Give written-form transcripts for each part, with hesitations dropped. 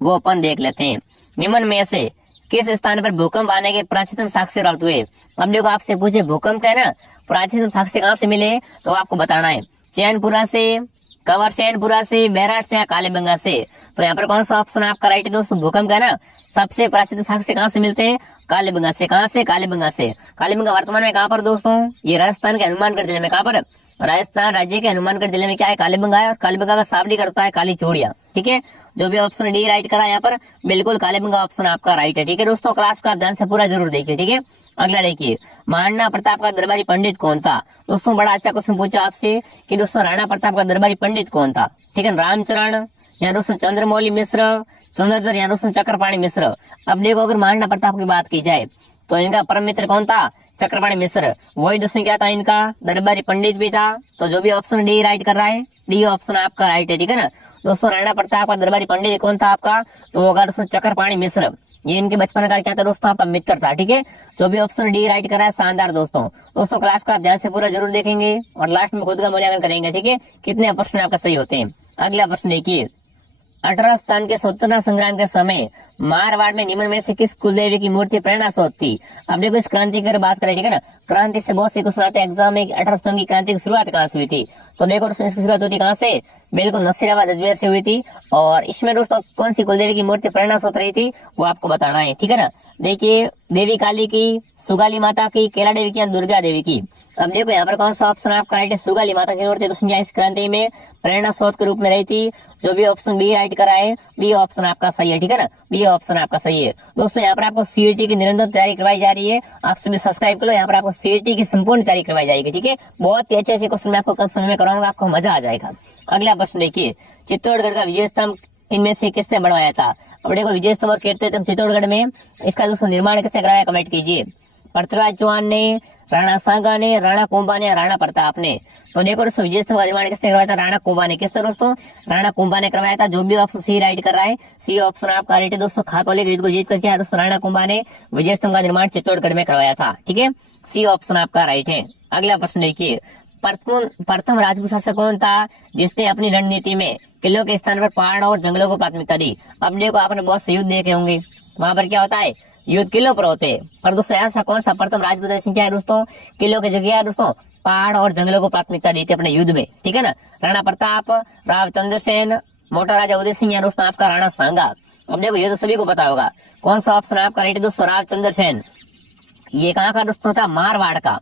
वो अपन देख लेते हैं। निम्न में से किस स्थान पर भूकंप आने के प्राचीनतम साक्ष्य प्राप्त हुए? अब देखो आपसे पूछे भूकंप का है ना प्राचीनतम साक्ष्य कहाँ से मिले, तो आपको बताना है चैनपुरा से, कंवर चैनपुरा से, बैराट से या कालीबंगा से। तो यहाँ पर कौन सा ऑप्शन आपका राइट है दोस्तों? भूकंप का ना सबसे प्राचीन साक्ष्य कहाँ से मिलते हैं? कालीबंगा से। कहाँ से? कालीबंगा से। कालीबंगा वर्तमान में कहाँ पर दोस्तों? ये राजस्थान के हनुमानगढ़ जिले में। कहाँ पर? राजस्थान राज्य के हनुमानगढ़ जिले में क्या है? कालीबंगा है। और कालीबंगा का शाब्दिक अर्थ है काली चूड़िया। ठीक है, जो भी ऑप्शन डी राइट करा यहाँ पर बिल्कुल कालीबंगा ऑप्शन आपका राइट है। ठीक है दोस्तों, क्लास को आप ध्यान से पूरा जरूर देखिए। ठीक है, अगला देखिए, महाराणा प्रताप का दरबारी पंडित कौन था? दोस्तों बड़ा अच्छा क्वेश्चन पूछा आपसे कि दोस्तों राणा प्रताप का दरबारी पंडित कौन था? ठीक है, रामचरण या दोस्तों चंद्रमौली मिश्र, चंद्रधर या दोस्तों चक्रपाणी मिश्र। अब देखो अगर महाराणा प्रताप की बात की जाए तो इनका परम मित्र कौन था? चक्रपाणी मिश्र। वही दोस्तों क्या था? इनका दरबारी पंडित भी था। तो जो भी ऑप्शन डी राइट कर रहा है, डी ऑप्शन आपका राइट है। ठीक है ना दोस्तों, राणा प्रताप का दरबारी पंडित कौन था आपका? तो होगा दोस्तों चक्रपाणी मिश्र। ये इनके बचपन का क्या था दोस्तों? आपका मित्र था। ठीक है, जो भी ऑप्शन डी राइट कर रहा है शानदार दोस्तों क्लास को आप ध्यान से पूरा जरूर देखेंगे और लास्ट में खुद का मूल्यांकन करेंगे। ठीक है, कितने प्रश्न आपका सही होते हैं। अगला प्रश्न देखिए, 18 स्थान के स्वतंत्रता संग्राम के समय मारवाड़ में निम्न में से किस कुलदेवी की मूर्ति प्रेरणा स्रोत थी? अब देखो इस क्रांति की बात करें, ठीक है ना, क्रांति से बहुत से क्वेश्चन आते हैं एग्जाम में। 18 स्थान की क्रांति की शुरुआत कहाँ से हुई थी? तो देखो दोस्तों इसकी शुरुआत होती कहाँ से? बिल्कुल नसीराबाद अजमेर से हुई थी। और इसमें दोस्तों कौन सी कुलदेवी की मूर्ति प्रेरणा स्रोत रही थी वो आपको बताना है। ठीक है ना, देखिए देवी काली की, सुगाली माता की, केला देवी की या दुर्गा देवी की। अब देखो यहाँ पर कौन सा ऑप्शन आपका राइट है? सुगाली माता की मूर्ति दोस्तों इस क्रांति में प्रेरणा स्रोत के रूप में रही थी। जो भी ऑप्शन बी राइट करा है, बी ऑप्शन आपका सही है। ठीक है ना, बी ऑप्शन आपका सही है। दोस्तों यहाँ पर आपको सीईटी की निरंतर तैयारी करवाई जा रही है, आप सभी सब्सक्राइब करो। यहाँ पर आपको सीईटी की संपूर्ण तैयारी करवाई जाएगी। ठीक है, बहुत ही अच्छे अच्छे क्वेश्चन मैं आपको कम समय में कराऊंगा, आपको मजा आ जाएगा। अगला प्रश्न देखिए, चित्तौड़गढ़ का विजय स्तंभ इनमें से किसने बनवाया था? अब देखो विजय स्तंभ और कीर्ति स्तंभ चित्तौड़गढ़ में, इसका दोस्तों निर्माण किसने कराया? कमेंट कीजिए। पृथ्वीराज चौहान ने, राणा सांगा ने, राणा कुंभा ने, राणा प्रताप ने। तो देखो दोस्तों विजय स्तंभ का निर्माण किसने करवाया था? राणा कुंभा ने। किसने दोस्तों? राणा कुंभा ने करवाया था। जो भी ऑप्शन सी राइट कर रहा है, सी ऑप्शन आपका राइट है दोस्तों। खातौली युद्ध को जीत करके दोस्तों राणा कुंभा ने विजय स्तंभ का निर्माण चित्तौड़गढ़ में करवाया था। ठीक है, सी ऑप्शन आपका राइट है। अगला प्रश्न देखिए, प्रथम राजपूत शासक कौन था जिसने अपनी रणनीति में किलों के स्थान पर पहाड़ और जंगलों को प्राथमिकता दी? अब देखो आपने बहुत से युद्ध देखे होंगे, वहां पर क्या होता है? युद्ध किलों पर होते हैं। पर दोस्तों ऐसा कौन सा प्रथम राजपूत शासक क्या है दोस्तों? किलों की जगह दोस्तों पहाड़ और जंगलों को प्राथमिकता दी थी अपने युद्ध में। ठीक है ना, राणा प्रताप, राव चंद्रसेन, मोटा राजा उदय सिंह या दोस्तों आपका राणा सांगा। अब देखो ये तो सभी को पता होगा, कौन सा ऑप्शन आपका राइट है दोस्तों? राव चंद्रसेन। ये कहाँ का दोस्तों था? मारवाड़ का।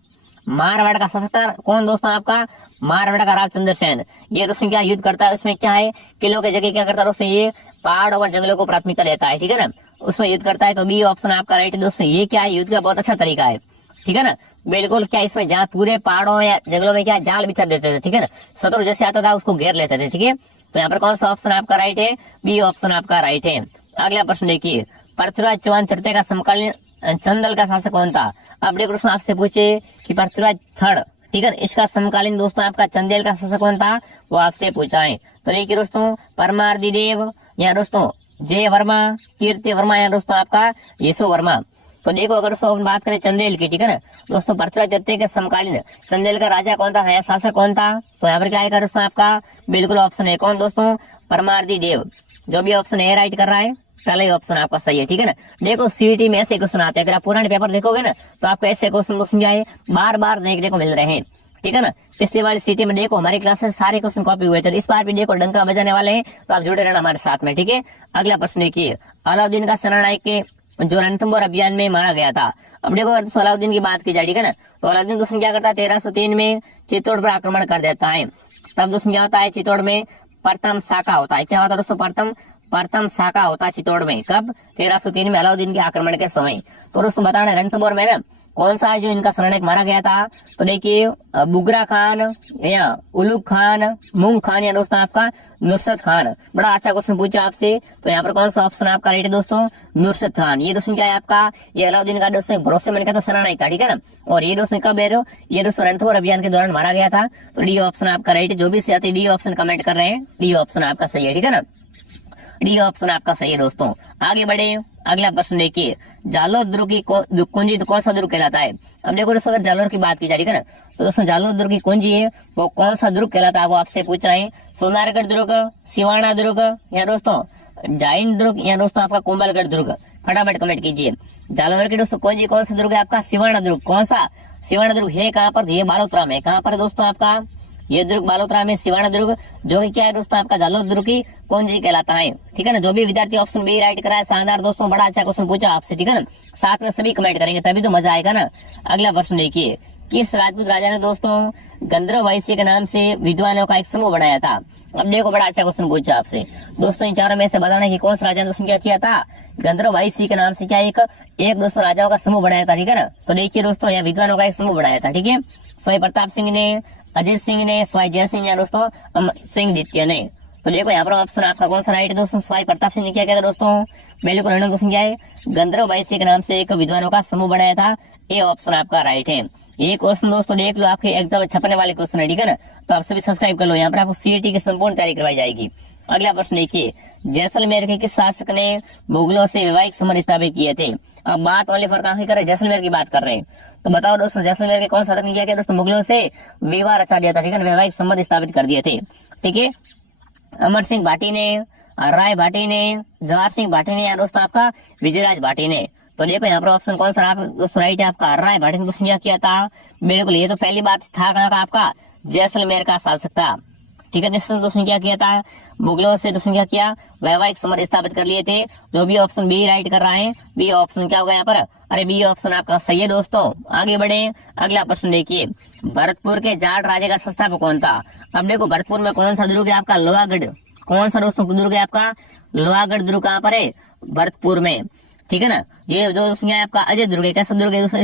मारवाड़ का शासक कौन दोस्तों आपका? मारवाड़ का राव चंद्रसेन। ये दोस्तों क्या युद्ध करता है? उसमें क्या है? किलों के जगह क्या करता है दोस्तों? ये पहाड़ और जंगलों को प्राथमिकता लेता है। ठीक है ना, उसमें युद्ध करता है। तो बी ऑप्शन आपका राइट है दोस्तों। ये क्या है? युद्ध का बहुत अच्छा तरीका है। ठीक है ना, बिल्कुल क्या इसमें जहाँ पूरे पहाड़ों या जंगलों में क्या जाल बिछा देते थे। ठीक है ना, शत्रु जैसे आता था उसको घेर लेते थे। ठीक है, तो यहाँ पर कौन सा ऑप्शन आपका राइट है? बी ऑप्शन आपका राइट है। अगला प्रश्न देखिए, पृथ्वीराज चौहान तृतीय का समकालीन चंदल का शासक कौन था? अब देखो दोस्तों आपसे पूछे कि पृथ्वीराज थर्ड, ठीक है, इसका समकालीन दोस्तों आपका चंदेल का शासक कौन था? वो आपसे पूछा है। तो देखिए दोस्तों परमार्दी देव या दोस्तों जय वर्मा, कीर्ति वर्मा या दोस्तों आपका यशो वर्मा। तो देखो अगर दोस्तों बात करें चंदेल की, ठीक है ना दोस्तों, पृथ्वीराज तृतीय के समकालीन चंदेल का राजा कौन था या शासक कौन था? तो यहाँ पर क्या आएगा दोस्तों आपका? बिल्कुल ऑप्शन है कौन दोस्तों? परमार्दी देव। जो भी ऑप्शन ए राइट कर रहा है पहला ही ऑप्शन आपका सही है। ठीक है ना, देखो सीईटी में ऐसे क्वेश्चन आते हैं, अगर आप पुराने पेपर देखोगे ना तो आपको ऐसे क्वेश्चन समझाए बार बार देखने को मिल रहे हैं। ठीक है ना, पिछली वाली सीटी में देखो हमारी क्लास से सारे क्वेश्चन कॉपी हुए थे, इस बार भी देखो डंका बजाने वाले हैं, तो आप जुड़े रहना हमारे साथ में। ठीक है, अगला प्रश्न देखिए, अलाउद्दीन का सेनानायक के जो रणथंबोर अभियान में मारा गया था। अब देखो अलाउद्दीन की बात की जाए, ठीक है ना, तो अलाउद्दीन दोस्तों क्या करता है? 1303 में चित्तौड़ पर आक्रमण कर देता है। तब दोस्तों क्या होता है? चित्तौड़ में प्रथम शाखा होता है। क्या होता है दोस्तों? प्रथम शाखा होता है चित्तौड़ में। कब? 1303 में अलाउद्दीन के आक्रमण के समय। तो दोस्तों बताना रणथंबोर में ना कौन सा है जो इनका सेनानायक मारा गया था? तो देखिए बुगरा खान या उलूग खान, मूंग खान या दोस्तों आपका नुसरत खान। बड़ा अच्छा क्वेश्चन पूछा आपसे। तो यहाँ पर कौन सा ऑप्शन आपका राइट है दोस्तों? नुसरत खान। ये दोस्तों क्या है आपका? ये अलाउद्दीन का दोस्तों भरोसेमंद का सेनानायक था। ठीक है ना, और ये दोस्तों कब है? ये दोस्तों रणथंबोर अभियान के दौरान मारा गया था। तो डी ऑप्शन आपका राइट है। जो भी से डी ऑप्शन कमेंट कर रहे हैं, डी ऑप्शन आपका सही है। ठीक है ना, डी ऑप्शन आपका सही है दोस्तों। आगे बढ़े, अगला प्रश्न देखिए, जालोर दुर्ग की कुंजी तो कौन सा दुर्ग कहलाता है? अब देखो दोस्तों अगर जालोर की बात की जाए, ठीक है ना, तो दोस्तों जालोर दुर्ग की कुंजी है वो कौन सा दुर्ग कहलाता है? वो आपसे पूछा है। सोनारगढ़ दुर्ग, सिवाना दुर्ग या दोस्तों जाइन दुर्ग या दोस्तों आपका कुंभलगढ़ दुर्ग, फटाफट कमेंट कीजिए। जालौर के दोस्तों कौन सा दुर्ग है आपका, सिवाना दुर्ग। कौन सा सिवाना दुर्ग है कहाँ पर, ये बालोतरा में। कहाँ पर दोस्तों आपका ये दुर्ग बालोतरा में, सिवाना दुर्ग, जो कि क्या है दोस्तों आपका जालौर दुर्ग की कुंजी कहलाता है। ठीक है ना, जो भी विद्यार्थी ऑप्शन बी राइट करा है, शानदार दोस्तों, बड़ा अच्छा क्वेश्चन पूछा आपसे। ठीक है ना, साथ में सभी कमेंट करेंगे तभी तो मजा आएगा ना। अगला प्रश्न देखिए, किस राजपूत राजा ने दोस्तों गंधर्व वैश्य के नाम से विद्वानों का एक समूह बनाया था। अब देखो बड़ा अच्छा क्वेश्चन पूछा आपसे दोस्तों, इन चारों में से बताना कि कौन सा राजा ने दोस्तों क्या किया था, गंधर्व वैश्य के नाम से क्या एक दोस्तों राजाओं का समूह बनाया था। ठीक है ना, तो देखिए दोस्तों यहाँ विद्वानों का एक समूह बनाया था। ठीक है, सवाई प्रताप सिंह ने, अजीत सिंह ने, सवाई जय सिंह या दोस्तों अमर सिंह द्वितीय ने। तो देखो यहाँ पर ऑप्शन आपका कौन सा राइट है दोस्तों, सवाई प्रताप सिंह ने क्या किया था दोस्तों, बिल्कुल रैंडम क्वेश्चन क्या है, गंधर्व वैश्य के नाम से एक विद्वानों का समूह बनाया था, ये ऑप्शन आपका राइट है। ये क्वेश्चन दोस्तों देख लो, आपके एग्जाम में छपने वाले क्वेश्चन है। ठीक है ना, तो आप सभी सब्सक्राइब कर लो, यहाँ पर आपको सीईटी की संपूर्ण तैयारी करवाई जाएगी। अगला प्रश्न देखिए, जैसलमेर के किस शासक ने मुगलों से वैवाहिक संबंध स्थापित किए थे। अब बात ओनली फॉर कहाँ की कर रहे हैं, जैसलमेर की बात कर रहे हैं। तो बताओ दोस्तों जैसलमेर के कौन शासक ने किया दोस्तों, मुगलों से विवाह रचा दिया था। ठीक है, वैवाहिक संबंध स्थापित कर दिए थे। ठीक है, अमर सिंह भाटी ने, राय भाटी ने, जवाहर सिंह भाटी ने या दोस्तों आपका विजयराज भाटी ने। तो देखो यहाँ पर ऑप्शन कौन सा दोस्तों राइट है आपका, राय भाटी ने दोस्तों क्या किया था, बिल्कुल ये तो पहली बात था कहाँ का आपका, जैसलमेर का शासक था। ठीक है, जिसने दोस्तों क्या किया था, मुगलों से दोस्तों क्या किया, वैवाहिक संबंध स्थापित कर लिए थे। जो भी ऑप्शन बी राइट कर रहा है, बी ऑप्शन क्या होगा यहाँ पर, अरे बी ऑप्शन आपका सही है दोस्तों। आगे बढ़े, अगला प्रश्न देखिए, भरतपुर के जाट राजा का संस्थापक कौन था। अब देखो भरतपुर में कौन सा दुर्ग है आपका, लोहागढ़। कौन सा दोस्तों दुर्ग है आपका, लोहागढ़ दुर्ग कहाँ पर है, भरतपुर में। ठीक है ना, ये जो दोस्तों है आपका अजय दुर्ग है। कैसा दुर्ग है दोस्तों,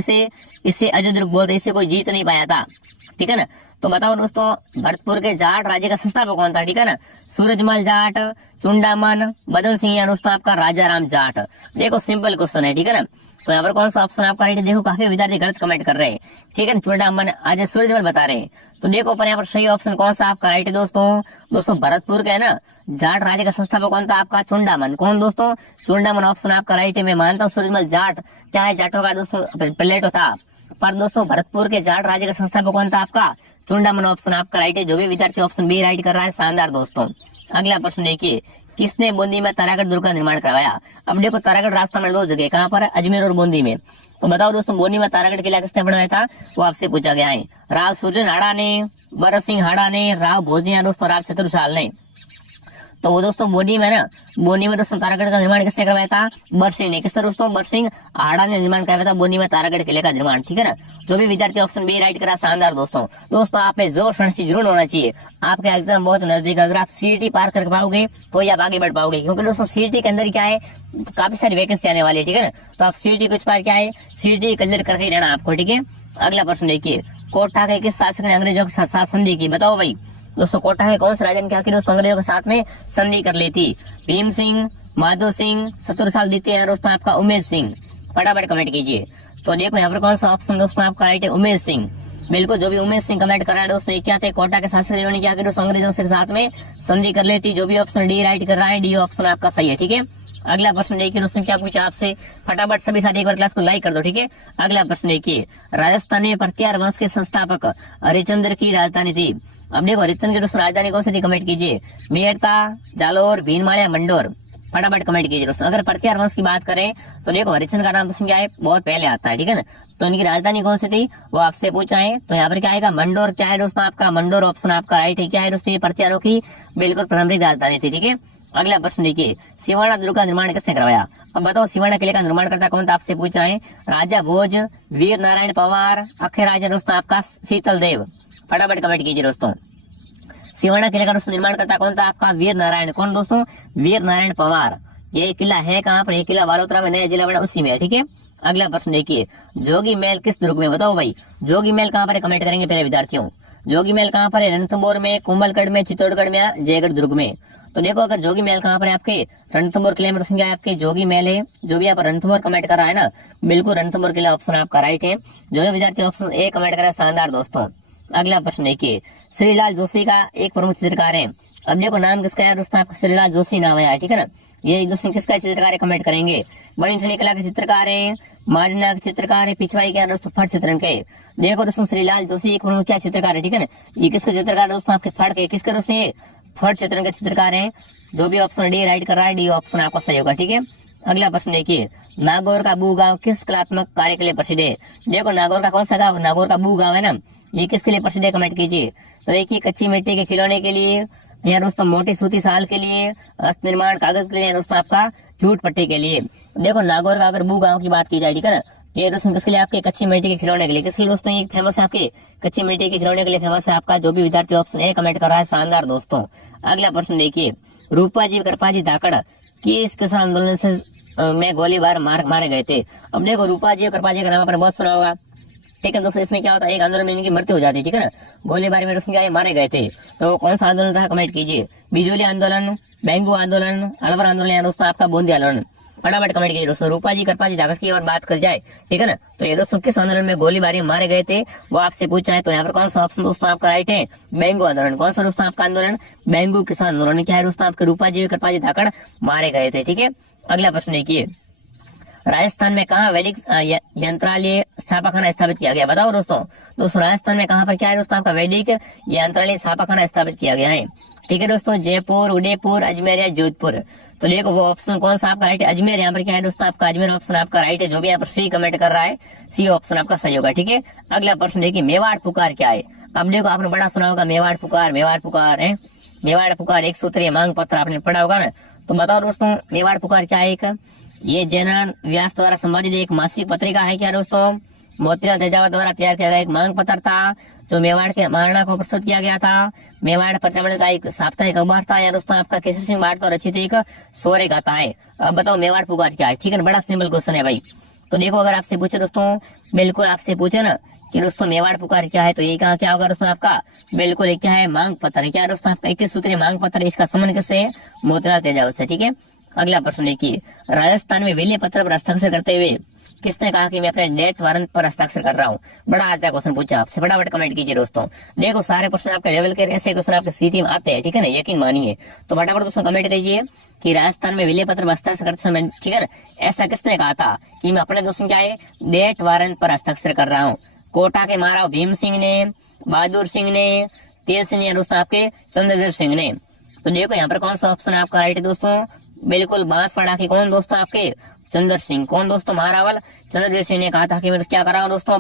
इसे अजय दुर्ग बोलते, इसे कोई जीत नहीं पाया था। ठीक है ना, तो बताओ दोस्तों भरतपुर के जाट राज्य का संस्थापक कौन था। ठीक है ना, सूरजमल जाट, चुंडामन, बदन सिंह या दोस्तों आपका राजा राम जाट। देखो सिंपल क्वेश्चन है। ठीक है ना, तो यहाँ पर कौन सा ऑप्शन आपका राइट है, देखो काफी विद्यार्थी गलत कमेंट कर रहे हैं। ठीक है ना, चुंडामन आज सूरजमल बता रहे हैं। तो देखो पर यहाँ पर सही ऑप्शन कौन सा आपका राइट है दोस्तों भरतपुर का है ना, जाट राज्य का संस्थापक कौन था आपका, चुंडामन। कौन दोस्तों, चुंडामन ऑप्शन आपका राइट है। मैं मानता हूँ सूरजमल जाट क्या है, जाटों का दोस्तों प्लेटो था, पर दोस्तों भरतपुर के जाट राज्य का संस्थापक कौन था आपका, चुंडामन ऑप्शन आपका राइट है। जो भी विद्यार्थी ऑप्शन बी राइट कर रहा है, शानदार दोस्तों। अगला प्रश्न देखिए, किसने बूंदी में तारागढ़ दुर्ग का निर्माण करवाया। अब देखो तारागढ़ रास्ता में दो जगह, कहाँ पर, अजमेर और बूंदी में। तो बताओ दोस्तों बूंदी में तारागढ़ किला किसने बनवाया था, वो आपसे पूछा गया है। राव सुरजन हाड़ा ने, भरत सिंह हाड़ा ने, राव भोजिया दोस्तों राव चतुरसाल ने। तो वो दोस्तों बोनी में दोस्तों तारागढ़ का निर्माण किसने करवाया था, बरसिंह ने। किसने दोस्तों, बरसिंह हाड़ा ने निर्माण करवाया था बोनी में तारागढ़ किले का निर्माण। ठीक है ना, जो भी विद्यार्थी ऑप्शन बी राइट करा, शानदार दोस्तों आप में जोर शोर जरूर होना चाहिए। आपका एग्जाम बहुत नजदीक, अगर आप सीईटी पार कर पाओगे तो ही आप आगे बढ़ पाओगे, क्योंकि दोस्तों सीईटी के अंदर क्या है, काफी सारी वैकेंसी आने वाली है। ठीक है ना, तो आप सीईटी कुछ पार क्या है, सीईटी क्लियर करके ही रहना आपको। ठीक है, अगला प्रश्न देखिए, कोटा के किस शासक ने अंग्रेजों के साथ संधि की। बताओ भाई दोस्तों, कोटा के कौन से राजा ने क्या किया दोस्तों, अंग्रेजों के साथ में संधि कर ली थी। भीम सिंह, माधो सिंह, चतुरसाल द्वितीय दोस्तों आपका उमेश सिंह। फटाफट कमेंट कीजिए। तो देखो यहाँ पर कौन सा ऑप्शन दोस्तों आपका राइट है, उमेश सिंह। बिल्कुल, जो भी उमेश सिंह कमेंट कर रहा है दोस्तों, ये क्या थे, कोटा के शासक ने क्या किया दोस्तों, अंग्रेजों के साथ में संधि कर लेती। जो भी ऑप्शन डी राइट कर रहा है, डी ऑप्शन आपका सही है। ठीक है, अगला प्रश्न देखिए दोस्तों, क्या पूछा आपसे, फटाफट सभी साथी एक बार क्लास को लाइक कर दो। ठीक है, अगला प्रश्न देखिए, राजस्थान में प्रत्यार वंश के संस्थापक हरिश्चंद्र की राजधानी थी। अब देखो हरिश्चंद्र की दोस्तों राजधानी कौन सी थी, कमेंट कीजिए। मेड़ता, जालोर, भीनमाल, मंडोर। फटाफट कमेंट कीजिए दोस्तों। अगर प्रत्यार वंश की बात करें तो देखो हरिश्चंद्र का नाम दोस्तों क्या है, बहुत पहले आता है। ठीक है ना, तो इनकी राजधानी कौन सी थी, वो आपसे पूछा है। तो यहाँ पर क्या आएगा, मंडोर। क्या है दोस्तों आपका, मंडोर ऑप्शन आपका राइट है। क्या है दोस्तों, ये प्रत्यारों की बिल्कुल प्रारंभिक राजधानी थी। ठीक है, अगला प्रश्न देखिए, सिवाना दुर्ग का निर्माण किसने करवाया। अब बताओ सिवाना किले का निर्माण करता कौन था, आपसे पूछा है। राजा भोज, वीर नारायण पवार, अक्षय राजा दोस्तों आपका शीतल देव। फटाफट कमेंट कीजिए दोस्तों। सिवाना किले का दोस्तों निर्माण करता कौन था आपका, वीर नारायण। कौन दोस्तों, वीर नारायण पवार। ये किला है कहाँ पर, ये किला बालोतरा में नया जिला बना उसी में है। ठीक है, अगला प्रश्न देखिए, जोगी महल किस दुर्ग में। बताओ भाई जोगी महल कहाँ पर है, कमेंट करेंगे पहले विद्यार्थियों। जोगी महल कहाँ पर है, रणथंभौर में, कुंभलगढ़ में, चित्तौड़गढ़ में या जयगढ़ दुर्ग में। तो देखो अगर जोगी महल कहाँ पर है आपके, रणथंभौर किले में दोस्तों आपके जोगी महल है। जो भी आप रणथंभौर कमेंट कर रहा है ना, बिल्कुल रणथंभौर किला ऑप्शन आपका राइट है। जो विद्यार्थी ऑप्शन ए कमेंट कर रहा है, शानदार दोस्तों। अगला प्रश्न देखिए, श्रीलाल जोशी का एक प्रमुख चित्रकार है। अब देखो नाम किसका है दोस्तों, आपका श्रीलाल जोशी नाम है। ठीक है ना, ये दोस्तों किसका चित्रकार है, कमेंट करेंगे। बड़ी ठंडी कला के चित्रकार है, मारना के चित्रकार है, पिछवाई क्या दोस्तों, फट चित्रण के। देखो दोस्तों श्रीलाल जोशी एक प्रमुख क्या चित्रकार है। ठीक है ना, ये किसका चित्रकार दोस्तों, आपके फट के। किसके दोस्तों, ये फट चित्रण के चित्रकार हैं। जो भी ऑप्शन डी राइट कर रहा है, डी ऑप्शन आपका सही होगा। ठीक है, अगला प्रश्न देखिए, नागौर का बू गांव किस कलात्मक कार्य के लिए प्रसिद्ध है? देखो नागौर का कौन सा गांव, नागौर का बू गांव है ना, ये किसके लिए प्रसिद्ध है, कमेंट कीजिए। तो देखिए, कच्ची मिट्टी के खिलौने के लिए, या दोस्तों मोटी सूती साल के लिए, हस्त निर्माण कागज के लिए, दोस्तों आपका जूट पट्टी के लिए। देखो नागौर का अगर बू गांव की बात की जाए, ठीक है ना, ये दोस्तों किसके लिए, आपके कच्ची मिट्टी के खिलौने के लिए। किसके लिए दोस्तों ये फेमस है, आपके कच्ची मिट्टी के खिलौने के लिए फेमस है आपका। जो भी विद्यार्थी ऑप्शन ए कमेंट कर रहा है, शानदार दोस्तों। अगला प्रश्न देखिए, रूपाजी कृपाजी धाकड़ किस किसान आंदोलन से में गोलीबार मारे गए थे? अब देखो रूपाजी और कृपाजी का नाम आपने बहुत सुना होगा। ठीक है दोस्तों, इसमें क्या होता है, एक आंदोलन में इनकी मृत्यु हो जाती है। ठीक है ना, गोलीबारी में दोस्तों क्या मारे गए थे, तो कौन सा आंदोलन था, कमेंट कीजिए। बिजोली आंदोलन, बैंगू आंदोलन, अलवर आंदोलन, या दोस्तों आपका बूंदी आंदोलन। फटाफट कमेंट कीजिए दोस्तों। रूपाजी कृपाजी धाकड़ की और बात कर जाए, ठीक है ना, तो ये दोस्तों किस आंदोलन में गोलीबारी मारे गए थे वो आपसे पूछा है। तो यहाँ पर कौन सा ऑप्शन दोस्तों आपका राइट है, बैंगू आंदोलन। कौन सा दोस्तों आपका आंदोलन, बैंगू किसान आंदोलन। क्या है दोस्तों, आपके रूपाजी कृपाजी धाकड़ मारे गए थे। ठीक है, अगला प्रश्न देखिए, राजस्थान में कहाँ वैदिक यंत्रालय छापाखाना स्थापित किया गया, बताओ दोस्तों। दोस्तों राजस्थान में कहाँ पर क्या है दोस्तों, आपका वैदिक यंत्रालय छापाखाना स्थापित किया गया है। ठीक है दोस्तों, जयपुर, उदयपुर, अजमेर या जोधपुर। तो देखो वो ऑप्शन कौन सा आपका राइट है, अजमेर। यहाँ पर क्या है दोस्तों, आपका अजमेर ऑप्शन आपका राइट है। जो भी यहाँ पर सी कमेंट कर रहा है, सी ऑप्शन आपका सही होगा। ठीक है, अगला प्रश्न देखिए, मेवाड़ पुकार क्या है? अब देखो आपने बड़ा सुना होगा मेवाड़ पुकार, मेवाड़ पुकार है, मेवाड़ पुकार एक सूत्रीय मांग पत्र आपने पढ़ा होगा ना। तो बताओ दोस्तों मेवाड़ पुकार क्या है? एक ये जयनारायण व्यास द्वारा संपादित एक मासिक पत्रिका है क्या दोस्तों? मोतीलाल तेजावत द्वारा तैयार किया गया एक मांग पत्र था, जो मेवाड़ के महाराणा को प्रस्तुत किया गया था। मेवाड़ प्रचमन का एक साप्ताहिक अखबार था, या दोस्तों आपका केसर सिंह भाट द्वारा रचित एक शौर्य गाथा है। अब बताओ मेवाड़ पुकार क्या है? ठीक है ना, बड़ा सिंपल क्वेश्चन है भाई। तो देखो अगर आपसे पूछे दोस्तों, बिल्कुल आपसे पूछे ना कि दोस्तों मेवाड़ पुकार क्या है, तो ये कहा क्या होगा दोस्तों आपका, बिल्कुल एक क्या है, मांग पत्र। क्या दोस्तों आपका 21 सूत्रीय मांग पत्र, इसका संबंध किससे है, मोतीलाल तेजावत से। ठीक है, अगला प्रश्न देखिए, राजस्थान में विलय पत्र पर हस्ताक्षर करते हुए किसने कहा कि मैं अपने डेथ वारंट पर हस्ताक्षर कर रहा हूँ? बड़ा अच्छा क्वेश्चन पूछा आपसे, फटाफट कमेंट कीजिए दोस्तों। देखो सारे प्रश्न आपके लेवल के ऐसे क्वेश्चन आपके सीटी में आते हैं, ठीक है ना, यकीन मानिए। तो फटाफट दोस्तों कमेंट दीजिए कि राजस्थान में विलय पत्र पर हस्ताक्षर करते समय, ठीक है ना, ऐसा किसने कहा था कि मैं अपने दोस्तों क्या है, डेथ वारंट पर हस्ताक्षर कर रहा हूँ? कोटा के महाराव भीम सिंह ने, बहादुर सिंह ने, तेज सिंह या दोस्तों आपके चंद्रवीर सिंह ने। तो देखो यहाँ पर कौन सा ऑप्शन आपका राइट है दोस्तों, बिल्कुल बांसवाड़ा के कौन दोस्तों आपके चंद्र सिंह। कौन दोस्तों, महारावल चंद्रवीर सिंह ने कहा था कि मैं क्या कर रहा हूँ दोस्तों,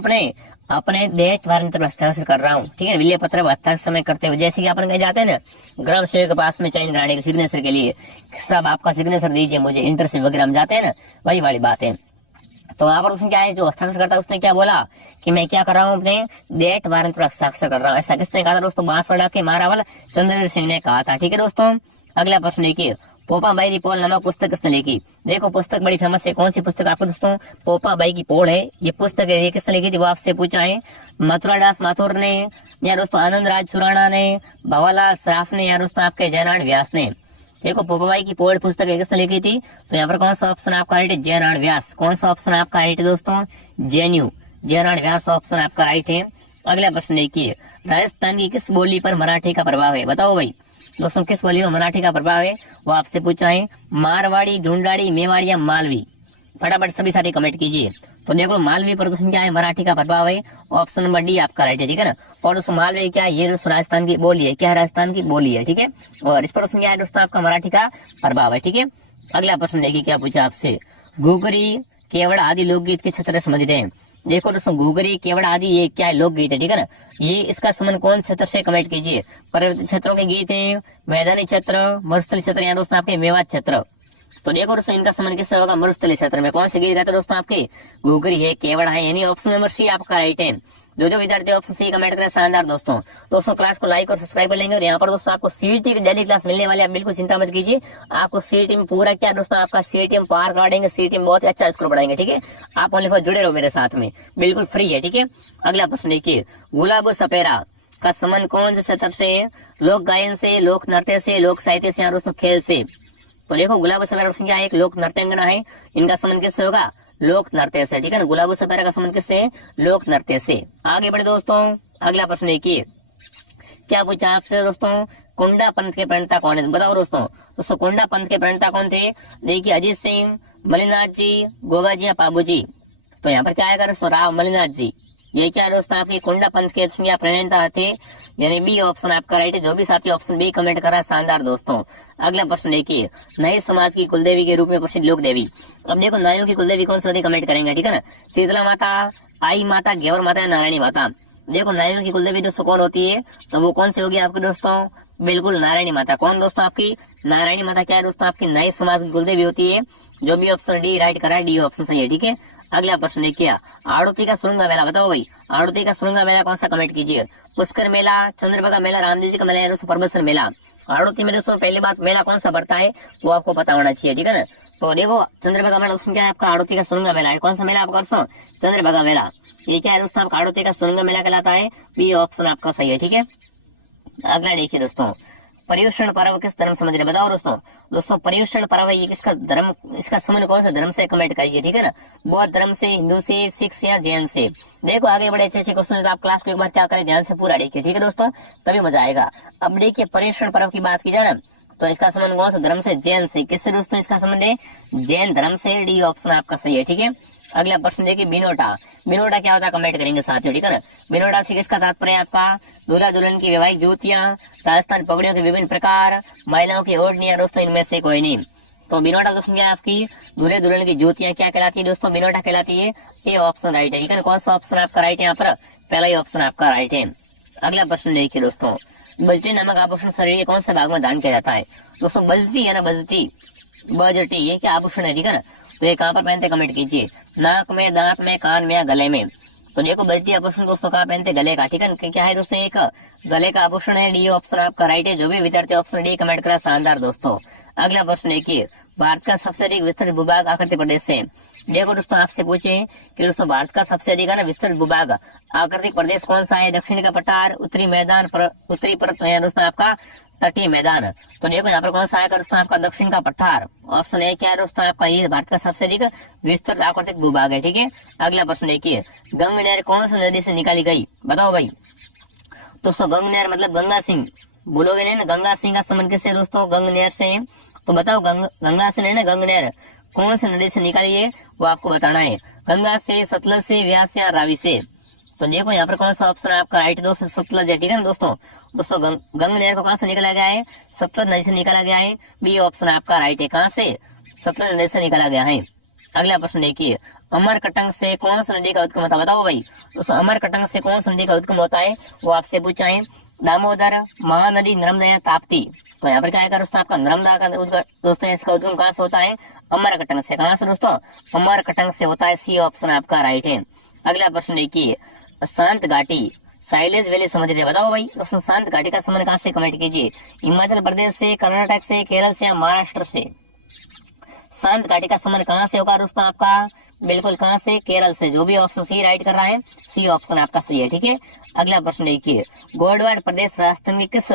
अपने डेथ वारंट पर हस्ताक्षर कर रहा हूँ। ठीक है, विलय पत्र पर हस्ताक्षर समय करते हुए, जैसे कि अपन कहीं जाते हैं ना ग्राम सेवक के पास में चेंज कराने के सिग्नेचर के लिए, सब आपका सिग्नेचर दीजिए मुझे, इंटरशिप वगैरह हम जाते हैं ना, वही वाली बात है। तो यहाँ पर उसने क्या है, जो हस्ताक्षर करता है उसने क्या बोला कि मैं क्या कर रहा हूँ, अपने डेथ वारंट पर हस्ताक्षर कर रहा हूँ। ऐसा किसने कहा था दोस्तों, बांसवाड़ा के महारावल चंद्रवीर सिंह ने कहा था। ठीक है दोस्तों, अगला प्रश्न देखिए, पोपा बाई की पोल नामक पुस्तक किसने लिखी? देखो पुस्तक बड़ी फेमस है, कौन सी पुस्तक आपको दोस्तों, पोपा बाई की पोल है, ये पुस्तक है, ये किसने लिखी थी वो आपसे पूछा है। मथुरादास माथुर ने, या दोस्तों आनंद राज सुराणा ने, भवालाल सराफ ने, या दोस्तों आपके जयनारायण व्यास ने। देखो पोपाबाई की पोएट पुस्तक किसने लिखी थी? तो यहाँ पर कौन सा ऑप्शन आपका राइट है, जयनारायण व्यास। कौन सा ऑप्शन आपका राइट है दोस्तों, जेएनयू, जयनारायण व्यास ऑप्शन आपका राइट है। अगला प्रश्न देखिए, राजस्थान की किस बोली पर मराठी का प्रभाव है? बताओ भाई दोस्तों, किस बोली में मराठी का प्रभाव है वो आपसे पूछा है। मारवाड़ी, ढूंढाड़ी, मेवाड़ी या मालवी? फटाफट सभी सारे कमेंट कीजिए। तो देखो मालवी पर दोस्तों क्या है, मराठी का प्रभाव है, ऑप्शन नंबर डी आपका राइट है। ठीक है ना, और दोस्तों मालवी क्या है, ये दोस्तों राजस्थान की बोली है। क्या है, राजस्थान की बोली है। ठीक है, और इस पर दोस्तों क्या है दोस्तों, आपका मराठी का प्रभाव है। ठीक है, अगला प्रश्न देखिए क्या पूछा आपसे, घुघरी, केवड़ आदि लोकगीत के क्षेत्र से संबंधित है। देखो दोस्तों घुघरी, केवड़ आदि ये क्या है, लोकगीत है। ठीक है ना, ये इसका संबंध कौन क्षेत्र से, कमेंट कीजिए। पर्वतीय क्षेत्रों के गीत है, मैदानी क्षेत्र, मरुस्थलीय क्षेत्र, या दोस्तों आपके मेवात क्षेत्र। तो देखो दोस्तों इनका संबंध किससे होगा, मरुस्थलीय क्षेत्र में। कौन से गीत गाते दोस्तों, आपके घुघरी है, केवड़ है, यानी ऑप्शन नंबर सी आपका राइट है। जो विद्यार्थी ऑप्शन सी कमेंट करें, शानदार दोस्तों क्लास को लाइक और सब्सक्राइब कर लेंगे। और यहाँ पर दोस्तों आपको सीईटी की डेली क्लास मिलने वाली है, आप बिल्कुल चिंता मत कीजिए। आपको सीईटी में पूरा क्या दोस्तों, आपका सीईटी में पार काटेंगे, सीईटी में बहुत ही अच्छा स्कोर बढ़ाएंगे। ठीक है, आप ओनली फॉर जुड़े रहो मेरे साथ में, बिल्कुल फ्री है। ठीक है, अगला प्रश्न देखिए, गुलाब सपेरा का संबंध कौन से क्षेत्र से है? लोक गायन से, लोक नृत्य से, लोक साहित्य से, या दोस्तों खेल से? तो देखो गुलाब सपेरा क्या एक लोक नृत्यांगना है, इनका संबंध किससे होगा, लोक नृत्य से। ठीक है ना, गुलाब सपेरा का संबंध किससे, लोक नृत्य से। आगे बढ़े दोस्तों, अगला प्रश्न देखिए क्या पूछा आपसे दोस्तों, कुंडा पंथ के प्रणेता कौन है? बताओ दोस्तों कुंडा पंथ के प्रणेता कौन थे? देखिए अजीत सिंह, मलिनाथ जी, गोगा जी या पाबू जी? तो यहाँ पर क्या आएगा दोस्तों, राव मलिनाथ जी। ये क्या है दोस्तों, आपकी कुंडा पंथ के या प्रणेता थे, यानी बी ऑप्शन आपका राइट है। जो भी साथी ऑप्शन बी कमेंट कर रहा है, शानदार दोस्तों। अगला प्रश्न देखिए, नए समाज की कुलदेवी के रूप में प्रसिद्ध लोक देवी। अब देखो नारियों की कुलदेवी कौन सी होती है, कमेंट करेंगे, ठीक है ना। शीतला माता, आई माता, घेवर माता या नारायणी माता। देखो नारियों की कुलदेवी दोस्तों कौन होती है, तो वो कौन सी होगी आपके दोस्तों, बिल्कुल नारायणी माता। कौन दोस्तों, आपकी नारायणी माता क्या है दोस्तों, आपकी नए समाज की कुलदेवी होती है। जो भी ऑप्शन डी राइट करा है, डी ऑप्शन सही है, ठीक है। अगला प्रश्न देखिए, आड़ोती का सुरंगा मेला, बताओ भाई आड़ोती का सुरंगा मेला कौन सा, कमेंट कीजिए। पुष्कर मेला, चंद्रभागा मेला, रामदेव जी का मेला या दोस्तों परमेश्वर मेला। आड़ोती में दोस्तों पहली बात मेला कौन सा बढ़ता है वो आपको पता होना चाहिए, ठीक है ना। तो देखो चंद्रभागा मेला दोस्तों क्या है आपका, आड़ोती का सुरंगा मेला है। कौन सा मेला आपका दोस्तों, चंद्रभागा मेला। ये क्या है दोस्तों, आपका आड़ोती का सुरंगा मेला कहलाता है। बी ऑप्शन आपका सही है, ठीक है। अगला देखिए दोस्तों, पर्युषण पर्व किस धर्म से मंदिर, बताओ दोस्तों। दोस्तों पर्युषण पर्व ये किसका धर्म, इसका संबंध कौन सा धर्म से, कमेंट करिए, ठीक है ना। बौद्ध धर्म से, हिंदू से, सिख से या जैन से। देखो आगे बड़े अच्छे अच्छे क्वेश्चन, तो आप क्लास को एक बार क्या करें, ध्यान से पूरा देखिए, ठीक है दोस्तों, तभी मजा आएगा। अब देखिए पर्युषण पर्व की बात की जाए ना, तो इसका संबंध कौन सा धर्म से, जैन से। किससे दोस्तों, इसका संबंध है जैन धर्म से। डी ऑप्शन आपका सही है, ठीक है। अगला प्रश्न देखिए, बिनोटा। बिनोटा क्या होता है, कमेंट करेंगे साथियों, ठीक है ना। बिनोटा से किसका तात्पर्य आपका, दूल्हा दुल्हन की वैवाहिक ज्योतियां, राजस्थान पगड़ियों के विभिन्न प्रकार, महिलाओं की ओढ़नियां, दोस्तों इनमें से कोई नहीं। तो बिनोटा दोस्तों क्या है आपकी, दूल्हे दुल्हन की ज्योतियां क्या कहलाती है दोस्तों, बिनोटा कहलाती है। ये ऑप्शन राइट है, ठीक है ना। कौन सा ऑप्शन आपका राइट है यहाँ पर, पहला ही ऑप्शन आपका राइट है। अगला प्रश्न देखिए दोस्तों, बजटी नामक आभूषण शरीर के कौन से भाग में दान किया जाता है। दोस्तों बजटी है ना, बजटी बजटी ये क्या आभूषण है, ठीक है ना। तो ये कहाँ पर पहनते, कमेंट कीजिए। नाक में, दांत में, कान में या गले में। तो देखो बजटी आभूषण दोस्तों कहाँ पहनते, गले का, ठीक है। क्या है दोस्तों, एक गले का आभूषण है। डी ऑप्शन आपका राइट है। जो भी विद्यार्थी ऑप्शन डी कमेंट करा, शानदार दोस्तों। अगला प्रश्न देखिए, भारत का सबसे अधिक विस्तृत भूभाग आकृति प्रदेश से। देखो दोस्तों आपसे पूछे कि दोस्तों भारत का सबसे अधिक है ना विस्तृत भूभाग आकृतिक प्रदेश कौन सा है, दक्षिण का पठार, उत्तरी मैदान, उत्तरी पर्वत या दोस्तों आपका तटीय मैदान। तो देखो यहाँ पर कौन सा आएगा दोस्तों, आपका दक्षिण का पठार। ऑप्शन ए क्या है दोस्तों आपका, ये भारत का सबसे अधिक विस्तृत आकृतिक भूभाग है, ठीक है। अगला प्रश्न देखिए, गंग नहर कौन सी नदी से निकाली गई, बताओ भाई। दोस्तों गंग नहर मतलब गंगा सिंह, बोलोगे नहीं ना, गंगा सिंह का संबंध किससे दोस्तों, गंग नहर से। तो बताओ गंगा से नहीं ना, गंग नहर कौन सी नदी से निकाली है वो आपको बताना है। गंगा से, सतलज से, व्यास या रावी से। तो देखो यहाँ पर कौन सा ऑप्शन आपका राइट है दोस्तों, सतलज है, ठीक है ना दोस्तों। दोस्तों गंग नहर को कहाँ से निकाला गया है, सतलज नदी से निकाला गया है। बी ऑप्शन आपका राइट है, कहाँ से, सतलज नदी से निकाला गया है। अगला प्रश्न देखिए, अमरकटंग से कौन सी नदी का उद्गम होता है, बताओ भाई। दोस्तों अमरकटंग से कौन सी नदी का उद्गम होता है वो आपसे पूछा है। दामोदर, महानदी, नर्मदा या ताप्ती। तो यहाँ पर क्या आएगा दोस्तों, आपका नर्मदा का दोस्तों इसका उद्गम कहाँ से होता है, अमरकटंग से। कहाँ से दोस्तों, अमरकटंग से होता है। सी ऑप्शन आपका राइट है। अगला प्रश्न देखिए, शांत घाटी साइलेज वैली समझते, बताओ भाई। दोस्तों शांत घाटी का संबंध कहाँ से, कमेंट कीजिए। हिमाचल प्रदेश से, कर्नाटक से, केरल से या महाराष्ट्र से। शांत घाटी का संबंध कहाँ से होगा दोस्तों आपका, बिल्कुल कहाँ से, केरल से। जो भी ऑप्शन सी राइट कर रहा है, सी ऑप्शन आपका सही है, ठीक है। अगला प्रश्न देखिए, गोडवाड़ प्रदेश राजस्थान की किस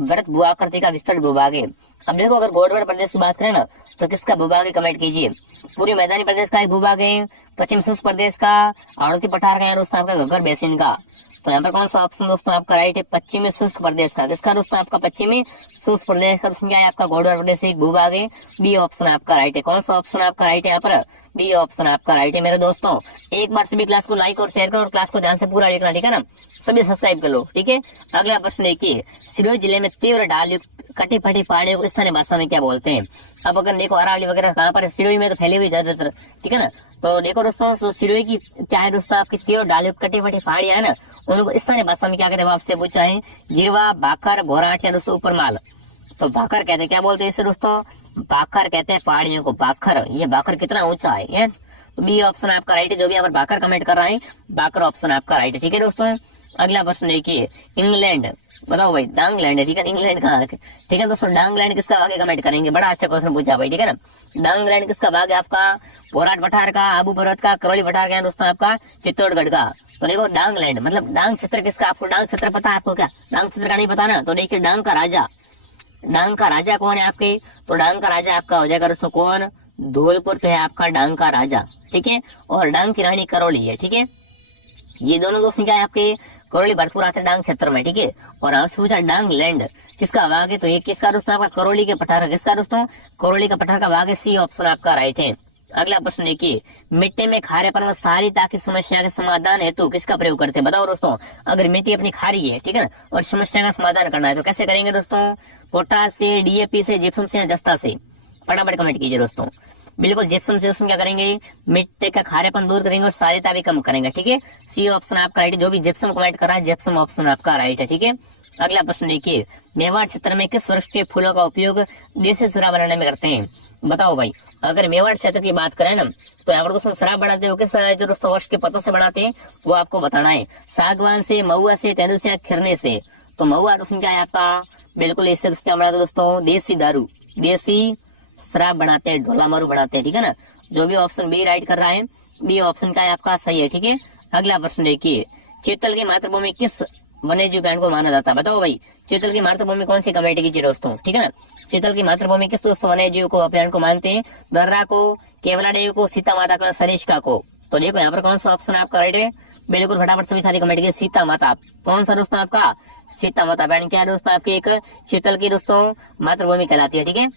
वृत्त भू आकृति का विस्तृत भूभाग है। अब देखो अगर गोडवाड़ प्रदेश की बात करें ना, तो किसका भूभाग है, कमेंट कीजिए। पूरी मैदानी प्रदेश का एक भूभाग है, पश्चिम शुष्क प्रदेश का, आड़ती पठार का या दोस्तों आपका घग्गर बेसिन का। तो यहाँ पर कौन सा ऑप्शन दोस्तों आपका राइट है, पश्चिमी शुष्क प्रदेश का। किसका दोस्तों, आपका पश्चिमी शुष्क प्रदेश का दोस्तों क्या है, आपका गोडवाड़ प्रदेश एक भूभाग है। बी ऑप्शन आपका राइट है। कौन सा ऑप्शन आपका राइट है यहाँ पर, बी ऑप्शन आपका राइट है। मेरे दोस्तों एक बार सभी क्लास को लाइक और शेयर करो और क्लास को ध्यान से पूरा देखना, ठीक है ना। सभी सब्सक्राइब कर लो, ठीक है। अगला प्रश्न देखिए, सिरोही जिले में तीव्र ढाल युक्त कटी फटी पहाड़ियों को स्थानीय भाषा में क्या बोलते हैं। अब अगर देखो अरावली वगैरह कहाँ पर, सिरोही में तो फैली हुई ज्यादातर, ठीक है ना। तो देखो दोस्तों सिरोही की क्या है दोस्तों, आपकी तीव्र ढाल युक्त कटी फटी पहाड़ियां है ना, उनको स्थानीय भाषा में क्या कहते हैं आपसे पूछा है। गिरवा, भाकर, घोराट या दोस्तों उपरमाल। तो भाकर कहते हैं, क्या बोलते हैं इसे दोस्तों, भाकर कहते हैं पहाड़ियों को, भाकर। ये भाकर कितना ऊंचा है, तो बी ऑप्शन आपका राइट है। जो भी यहाँ पर भाकर कमेंट कर रहा है, भाकर ऑप्शन आपका राइट है, ठीक है दोस्तों। अगला प्रश्न देखिए, इंग्लैंड, बताओ भाई डांगलैंड है, ठीक है। इंग्लैंड कहाँ है, ठीक है दोस्तों। डांगलैंड किसका भाग है, कमेंट करेंगे। बड़ा अच्छा क्वेश्चन पूछा भाई, ठीक है ना। डांगलैंड किसका भाग है आपका, पोराट पठार का, आबू पर्वत का, करौली पठार का दोस्तों आपका चित्तौड़गढ़ का। तो देखो डांगलैंड मतलब डांग क्षेत्र किसका, आपको डांग क्षेत्र पता है आपको क्या, डांग क्षेत्र का नहीं पता ना। तो देखिए डांग का राजा, डांग का राजा कौन है आपके, तो डांग का राजा आपका हो जाएगा दोस्तों कौन, धौलपुर पे है आपका डांग का राजा, ठीक है। और डांग की रानी करौली है, ठीक है। ये दोनों दोस्तों क्या है आपके, करौली भरतपुर आते डांग क्षेत्र में, ठीक है। और आपसे पूछा डांग लैंड किसका भाग है, तो ये किसका दोस्तों आपका करौली के पठार, किसका दोस्तों, करौली का पठार का भाग है। सी ऑप्शन आपका राइट है। अगला प्रश्न देखिए, मिट्टी में खारेपन व क्षारीयता की समस्या के समाधान हेतु किसका प्रयोग करते हैं? बताओ दोस्तों। अगर मिट्टी अपनी खारी है, ठीक है ना, और समस्या का समाधान करना है तो कैसे करेंगे दोस्तों? पोटाश से, डीएपी से, जिप्सम से, जस्ता से? फटाफट कमेंट कीजिए दोस्तों। बिल्कुल जिप्सम से उसमें क्या करेंगे? मिट्टी का खारेपन दूर करेंगे और क्षारीयता भी कम करेंगे, ठीक है। सी ऑप्शन आपका राइट है। जो भी जिप्सम कमेंट कर रहा है, जिप्सम ऑप्शन आपका राइट है, ठीक है। अगला प्रश्न देखिए, मेवाड़ क्षेत्र में किस वृक्ष के फूलों का उपयोग देसी शराब बनाने में करते हैं? बताओ भाई। अगर मेवाड़ क्षेत्र की बात करें ना, तो यहाँ पर दोस्तों शराब बनाते हो किस जो दोस्तों वृक्ष के पत्तों से बनाते हैं, वो आपको बताना है। सागवान से, महुआ से, तेंदुआ से, खिरने से? तो महुआ दोस्तों क्या है आपका? बिल्कुल इससे क्या बनाते हैं दोस्तों? देसी दारू, देसी शराब बनाते हैं, ढोला मारू बनाते हैं, ठीक है ना। जो भी ऑप्शन बी राइट कर रहा है, बी ऑप्शन का है आपका सही है, ठीक है। अगला प्रश्न देखिए, चीतल की मातृभूमि किस वन्यजीव प्राणी को माना जाता है? बताओ भाई। चीतल की मातृभूमि कौन सी कमेटी की दोस्तों, ठीक है ना। चीतल की मातृभूमि किस दोस्तों वन्यजीव को अभ्यारण को मानते हैं? दर्रा को, केवलादेव को, सीता माता को, सरिस्का को? तो देखो यहाँ पर कौन सा ऑप्शन आपका राइट है? बिल्कुल फटाफट सभी सारी कमेटी की सीता माता। कौन सा दोस्तों आपका? सीता माता प्राणी क्या है दोस्तों आपकी? एक चीतल की दोस्तों मातृभूमि कहलाती है, ठीक है।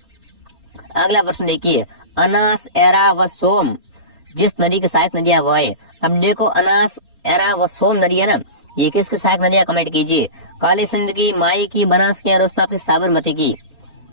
अगला प्रश्न देखिए, अनास, एरा व सोम जिस नदी की सहायक नदियां वो है। अब देखो अनास, एरा व सोम नदी है ना, ये किसकी सहायक नदियां? कमेंट कीजिए। काली सिंध की, माई की, बनास की, दोस्तों आपकी साबरमती की?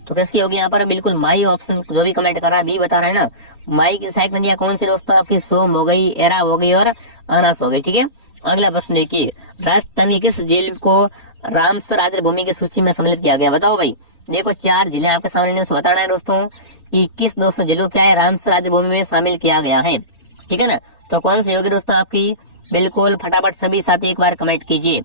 तो किसकी होगी यहाँ पर? बिल्कुल माई ऑप्शन। जो भी कमेंट कर रहा है बी बता रहा है ना। माई की सहायक नदियां कौन सी दोस्तों आपकी? सोम हो गई, एरा हो गई और अनास हो गई, ठीक है। अगला प्रश्न देखिए, राजस्थान की किस झील को रामसर आर्द्र भूमि की सूची में सम्मिलित किया गया? बताओ भाई। देखो 4 जिले आपके सामने बताना है दोस्तों कि किस दोस्तों जिलों क्या है रामसर आर्द्र भूमि में शामिल किया गया है, ठीक है ना। तो कौन सी होगी दोस्तों आपकी? बिल्कुल फटाफट सभी साथी एक बार कमेंट कीजिए।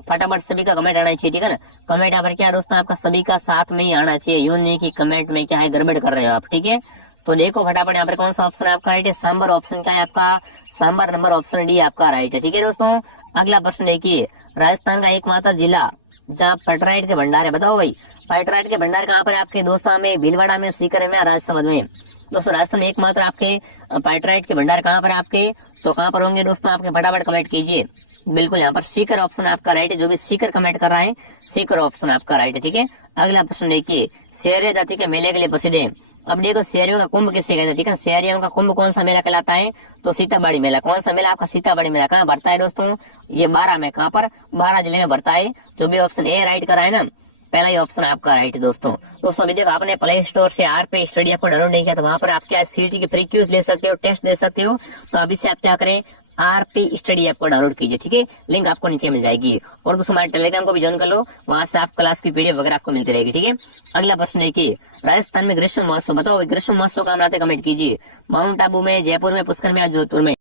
फटाफट सभी का कमेंट आना चाहिए, ठीक है ना। कमेंट यहाँ पर क्या है दोस्तों आपका? सभी का साथ में ही आना चाहिए, यूं नहीं कि कमेंट में क्या है गड़बड़ कर रहे हो आप, ठीक है। तो देखो फटाफट यहाँ पर कौन सा ऑप्शन आपका राइट है? सांबर ऑप्शन का है आपका, सांबर नंबर ऑप्शन डी आपका राइट है, ठीक है दोस्तों। अगला प्रश्न देखिए, राजस्थान का एकमात्र जिला जहाँ पेट्राइट के भंडार है। बताओ भाई। पेट्राइट के भंडार कहाँ पर? आपके दोस्तों में, भीलवाड़ा में, सीकर में, राजसमंद में? दोस्तों राजस्थान में एकमात्र आपके पेट्राइट के भंडार कहाँ पर आपके? तो कहाँ पर होंगे दोस्तों आपके? फटाफट कमेंट कीजिए। बिल्कुल यहाँ पर सीकर ऑप्शन आपका राइट है। जो भी सीकर कमेंट कर रहा है, सीकर ऑप्शन आपका राइट है, ठीक है। अगला प्रश्न देखिए, शेरिया जाति के मेले के लिए प्रसिद्ध है। अब देखो शेरियों का कुंभ किससे कहते हैं, ठीक है। शेरियों का कुंभ कौन सा मेला कहलाता है? तो सीताबाड़ी मेला। कौन सा मेला आपका? सीताबाड़ी मेला। कहाँ बढ़ता है दोस्तों? ये 12 में। कहाँ पर? 12 जिले में बढ़ता है। जो भी ऑप्शन ए राइट करा है ना, पहला ही ऑप्शन आपका राइट है दोस्तों। अभी देखो आपने प्ले स्टोर से RP स्टडी ऐप को डाउनलोड नहीं किया तो वहां पर आप क्या सीटी की फ्री क्विज ले सकते हो, टेस्ट दे सकते हो। तो अभी से आप क्या करें? RP स्टडी ऐप को डाउनलोड कीजिए, ठीक है। लिंक आपको नीचे मिल जाएगी। और दोस्तों हमारे टेलीग्राम को भी ज्वाइन कर लो, वहां से आप क्लास की PDF वगैरह आपको मिलती रहेगी, ठीक है। अगला प्रश्न देखिए, राजस्थान में ग्रीष्म महोत्सव। बताओ ग्रीष्म महोत्सव का नाम कमेंट कीजिए। माउंट आबू में, जयपुर में, पुष्कर में या जोधपुर में?